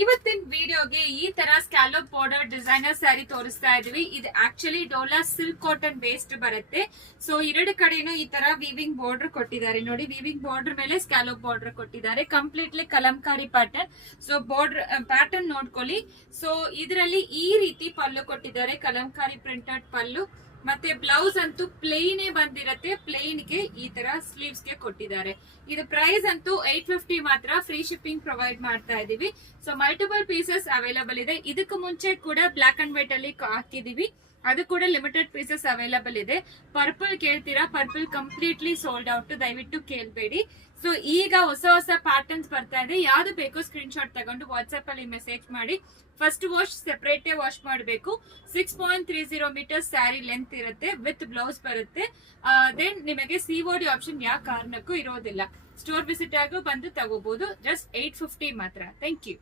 ಇವತ್ತಿನ ವಿಡಿಯೋಗೆ ಈ ತರ ಸ್ಕ್ಯಾಲೋಪ್ ಬಾರ್ಡರ್ ಡಿಸೈನರ್ ಸ್ಯಾರಿ ತೋರಿಸ್ತಾ ಇದೀವಿ. ಇದು actually Dhola silk cotton based ಬರುತ್ತೆ. ಸೊ ಎರಡು ಕಡೆನೂ ಈ ತರ ವೀವಿಂಗ್ ಬಾರ್ಡರ್ ಕೊಟ್ಟಿದ್ದಾರೆ ನೋಡಿ. ವೀವಿಂಗ್ ಬಾರ್ಡರ್ ಮೇಲೆ ಸ್ಕ್ಯಾಲೋಪ್ ಬಾರ್ಡರ್ ಕೊಟ್ಟಿದ್ದಾರೆ. Completely Kalamkari pattern. So border pattern ನೋಡ್ಕೊಳ್ಳಿ. ಸೊ ಇದರಲ್ಲಿ ಈ ರೀತಿ ಪಲ್ಲು ಕೊಟ್ಟಿದ್ದಾರೆ, ಕಲಂಕಾರಿ ಪ್ರಿಂಟೆಡ್ ಪಲ್ಲು. ಮತ್ತೆ ಬ್ಲೌಸ್ ಅಂತೂ ಪ್ಲೇನ್ ಬಂದಿರತ್ತೆ. ಪ್ಲೇನ್ ಗೆ ಈ ತರ ಸ್ಲೀವ್ಸ್ ಗೆ ಕೊಟ್ಟಿದ್ದಾರೆ. ಇದು ಪ್ರೈಸ್ ಅಂತೂ 850 ಮಾತ್ರ. ಫ್ರೀ ಶಿಪ್ಪಿಂಗ್ ಪ್ರೊವೈಡ್ ಮಾಡ್ತಾ ಇದೀವಿ. ಸೊ ಮಲ್ಟಿಪಲ್ ಪೀಸಸ್ ಅವೈಲಬಲ್ ಇದೆ. ಇದಕ್ಕೂ ಮುಂಚೆ ಕೂಡ ಬ್ಲಾಕ್ ಅಂಡ್ ವೈಟ್ ಅಲ್ಲಿ ಹಾಕಿದೀವಿ, ಅದು ಕೂಡ ಲಿಮಿಟೆಡ್ ಪೀಸಸ್ ಅವೈಲಬಲ್ ಇದೆ. ಪರ್ಪಲ್ ಕೇಳ್ತೀರಾ, ಪರ್ಪಲ್ ಕಂಪ್ಲೀಟ್ಲಿ ಸೋಲ್ಡ್ ಔಟ್, ದಯವಿಟ್ಟು ಕೇಳ್ಬೇಡಿ. ಸೊ ಈಗ ಹೊಸ ಹೊಸ ಪ್ಯಾಟರ್ನ್ಸ್ ಬರ್ತಾ ಇದೆ. ಯಾವ್ದು ಬೇಕೋ ಸ್ಕ್ರೀನ್ ಶಾಟ್ ತಗೊಂಡು ವಾಟ್ಸ್ಆಪ್ ಅಲ್ಲಿ ಮೆಸೇಜ್ ಮಾಡಿ. ಫಸ್ಟ್ ವಾಶ್ ಸೆಪರೇಟ್ ವಾಶ್ ಮಾಡಬೇಕು. 6.30 ಮೀಟರ್ ಸ್ಯಾರಿ ಲೆಂತ್ ಇರುತ್ತೆ, ವಿತ್ ಬ್ಲೌಸ್ ಬರುತ್ತೆ. ದೆನ್ ನಿಮಗೆ ಸಿಒಡಿ ಆಪ್ಷನ್ ಯಾವ ಕಾರಣಕ್ಕೂ ಇರೋದಿಲ್ಲ. ಸ್ಟೋರ್ ವಿಸಿಟ್ ಆಗೋ ಬಂದು ತಗೋಬಹುದು. ಜಸ್ಟ್ 850 ಮಾತ್ರ. Thank you.